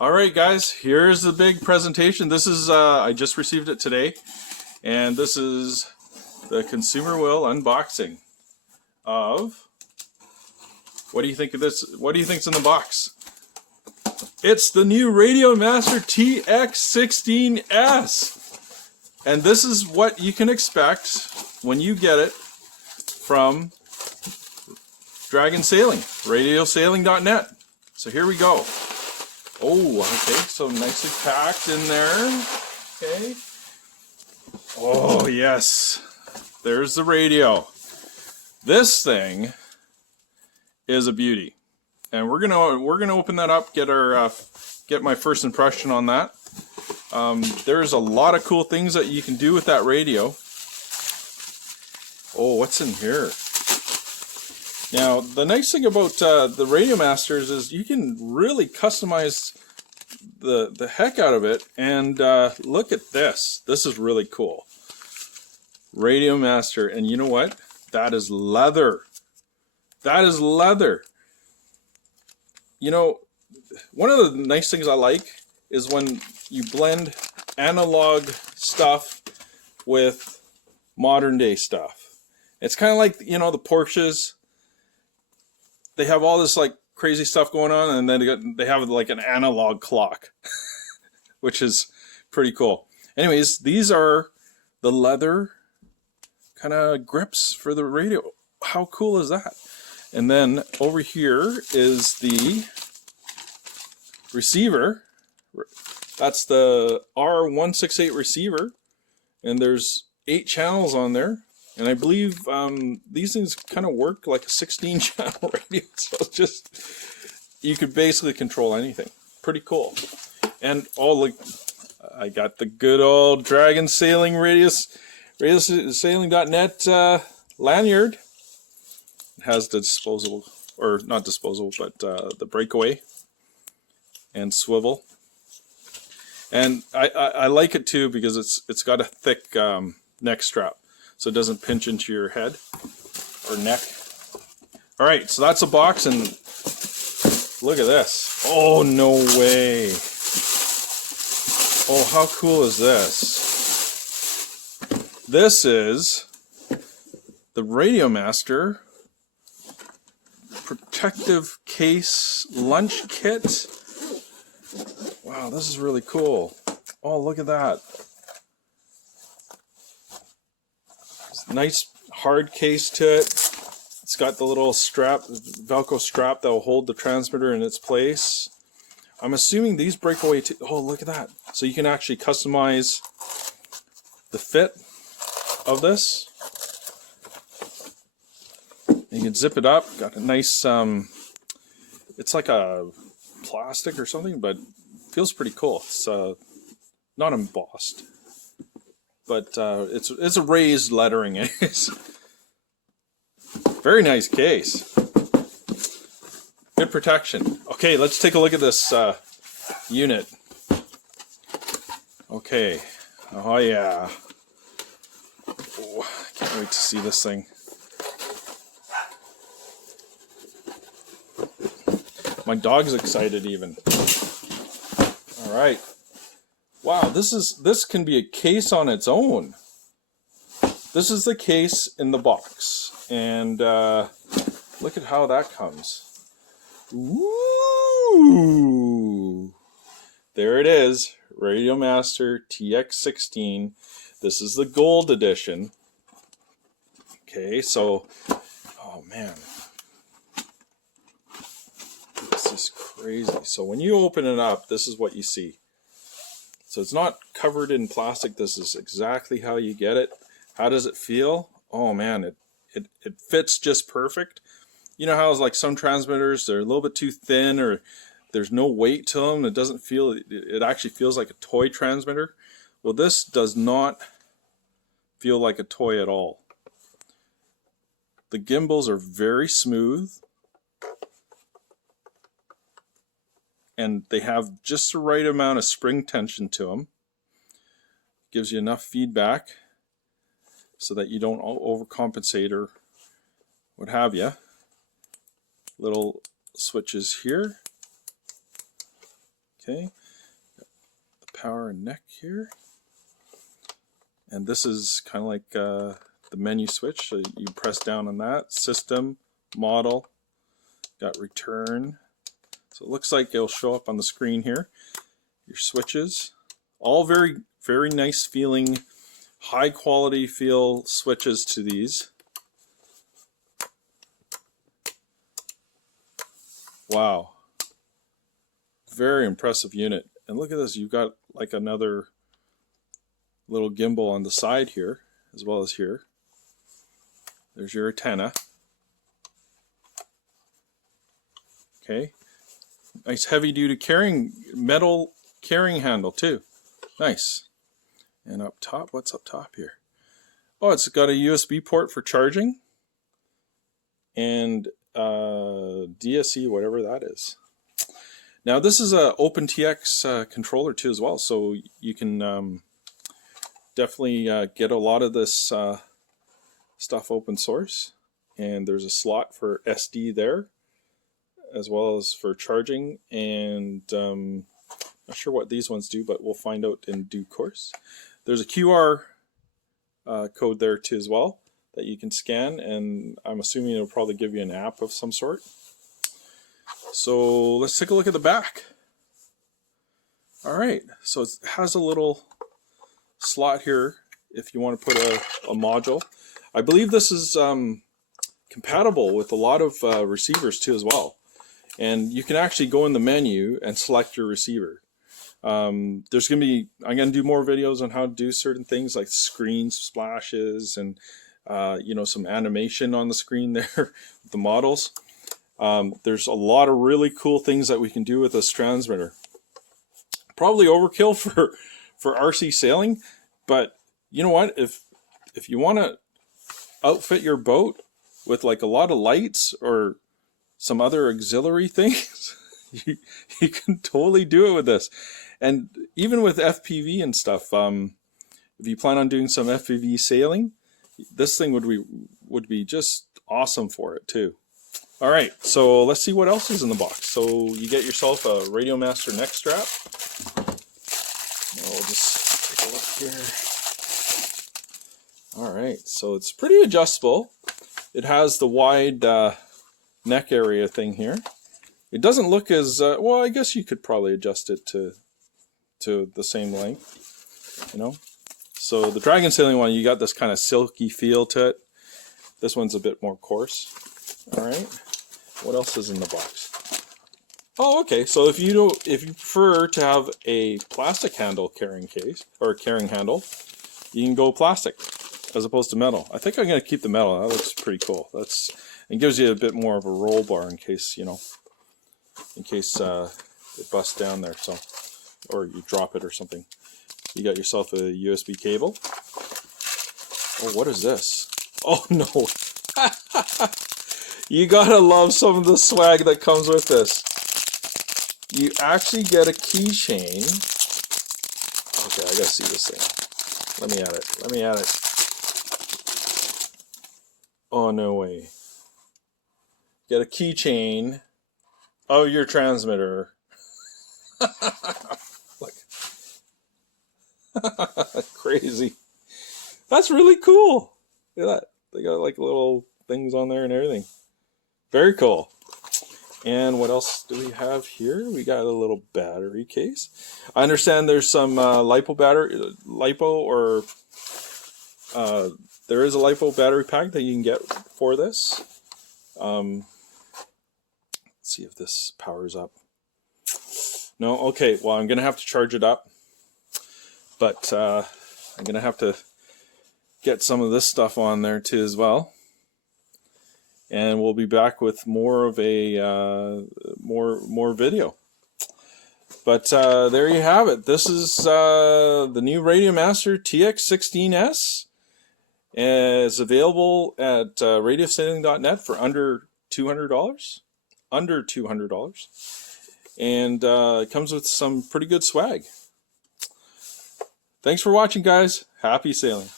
All right, guys, here's the big presentation. This is, I just received it today, and this is the Consumer Will unboxing of, what do you think of this? What do you think's in the box? It's the new Radiomaster TX16S. And this is what you can expect when you get it from Dragon Sailing, radiosailing.net. So here we go. Oh, okay, so nicely packed in there. Okay. Oh, yes. There's the radio. This thing is a beauty. And we're gonna open that up, get my first impression on that. There's a lot of cool things that you can do with that radio. Oh, what's in here? Now, the nice thing about the Radiomasters is you can really customize the heck out of it. And look at this. This is really cool. Radiomaster, and you know what? That is leather. That is leather. You know, one of the nice things I like is when you blend analog stuff with modern day stuff. It's kind of like, you know, the Porsches. They have all this like crazy stuff going on, and then they have like an analog clock, which is pretty cool. Anyways, these are the leather kind of grips for the radio. How cool is that? And then over here is the receiver. That's the R168 receiver, and there's 8 channels on there. And I believe these things kind of work like a 16 channel radio, so just you could basically control anything. Pretty cool. And oh, look, I got the good old Dragon Sailing radiosailing.net lanyard. It has the disposable, or not disposable, but the breakaway and swivel. And I like it too because it's got a thick neck strap, so it doesn't pinch into your head or neck. All right, so that's a box, and look at this. Oh, no way. Oh, how cool is this? This is the Radiomaster protective case lunch kit. Wow, this is really cool. Oh, look at that. Nice hard case to it. It's got the little strap, Velcro strap that will hold the transmitter in its place. I'm assuming these break away too. Oh, look at that. So you can actually customize the fit of this. You can zip it up. Got a nice, it's like a plastic or something, but feels pretty cool. It's not embossed, but it's a raised lettering. It's very nice case. Good protection. Okay, let's take a look at this unit. Okay. Oh yeah. Oh, I can't wait to see this thing. My dog's excited even. All right. Wow, this can be a case on its own. This is the case in the box, and look at how that comes. Ooh! There it is, Radiomaster TX16. This is the gold edition. Okay, so, oh man. This is crazy. So when you open it up, this is what you see. So it's not covered in plastic. This is exactly how you get it. How does it feel? Oh man, it fits just perfect. You know how it's like some transmitters, they're a little bit too thin, or there's no weight to them. It doesn't feel, it actually feels like a toy transmitter. Well, this does not feel like a toy at all. The gimbals are very smooth, and they have just the right amount of spring tension to them. Gives you enough feedback so that you don't overcompensate or what have you. Little switches here. Okay, the power and neck here. And this is kind of like the menu switch. So you press down on that. System, model, got return. So it looks like it'll show up on the screen here. Your switches, all very, very nice feeling, high quality feel switches to these. Wow. Very impressive unit. And look at this, you've got like another little gimbal on the side here, as well as here. There's your antenna. Okay. Nice heavy duty carrying, metal carrying handle too. Nice. And up top, what's up top here? Oh, it's got a USB port for charging. And DSC, whatever that is. Now this is a OpenTX controller too as well, so you can definitely get a lot of this stuff open source. And there's a slot for SD there, as well as for charging. And not sure what these ones do, but we'll find out in due course. There's a QR code there too as well that you can scan, and I'm assuming it'll probably give you an app of some sort. So let's take a look at the back. All right, so it has a little slot here if you want to put a module. I believe this is compatible with a lot of receivers too as well. And you can actually go in the menu and select your receiver. I'm going to do more videos on how to do certain things like screen splashes and you know, some animation on the screen there with the models. There's a lot of really cool things that we can do with this transmitter. Probably overkill for RC sailing, but you know what? If you want to outfit your boat with like a lot of lights or some other auxiliary things, you can totally do it with this. And even with FPV and stuff, if you plan on doing some FPV sailing, this thing would be just awesome for it too. All right, so let's see what else is in the box. So you get yourself a Radiomaster neck strap. We'll just take a look here. All right, so it's pretty adjustable. It has the wide neck area thing here. It doesn't look as well. I guess you could probably adjust it to the same length, you know. So the Dragon Sailing one, you got this kind of silky feel to it. This one's a bit more coarse. All right. What else is in the box? Oh, okay. So if you prefer to have a plastic handle carrying case or carrying handle, you can go plastic as opposed to metal. I think I'm going to keep the metal. That looks pretty cool. It gives you a bit more of a roll bar in case, you know, in case it busts down there, so, or you drop it or something. You got yourself a USB cable. Oh, what is this? Oh no. You gotta love some of the swag that comes with this. You actually get a keychain. Okay, I gotta see this thing. Let me at it. Let me at it. Oh, no way. Get a keychain of your transmitter. Look. Crazy. That's really cool. Look at that. They got like little things on there and everything. Very cool. And what else do we have here? We got a little battery case. I understand there's some LiPo or there is a LiPo battery pack that you can get for this. Let's see if this powers up. No, okay. Well, I'm gonna have to charge it up, but I'm gonna have to get some of this stuff on there too as well. And we'll be back with more of a more video. But there you have it. This is the new Radiomaster TX16S. Is available at radiosailing.net for under $200. Under $200. And it comes with some pretty good swag. Thanks for watching, guys. Happy sailing.